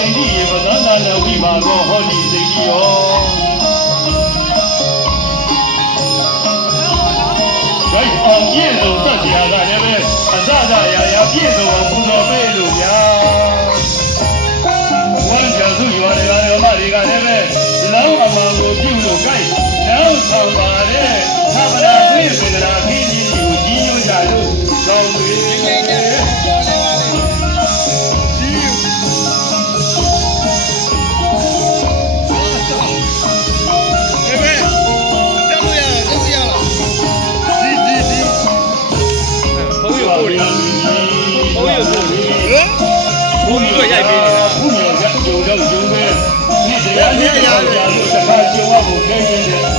စိတ်ကြီးဘသောနာလဝိပါကောဟောဒီစိတ်ကြီးရောဂိုက်အောင်ပြည့်စုံသက်တရားကလည်းပဲအစစရာပြည့်စုံအောင်ပူဇော်ပေးလို့ဗျာဝမ်းကြော်စုရွာတွေကဓမ္မတွေကလည်းပဲလောင်းအမှန်ကိုပြုလို့ဂိုက်နောက်ဆောင်ပါတဲ့သဗ္ဗရာပြည့်စုံတာခင်းကြီးကိုကြီးညွှန်းကြလို့ကောင်းပြီဘုရားရိုက်ပေးနေတာဘုရားကကြုံတော့ဂျုံပဲဒီတရားရရလို့တစ်ခါကြုံရဖို့ခဲရင်းတဲ့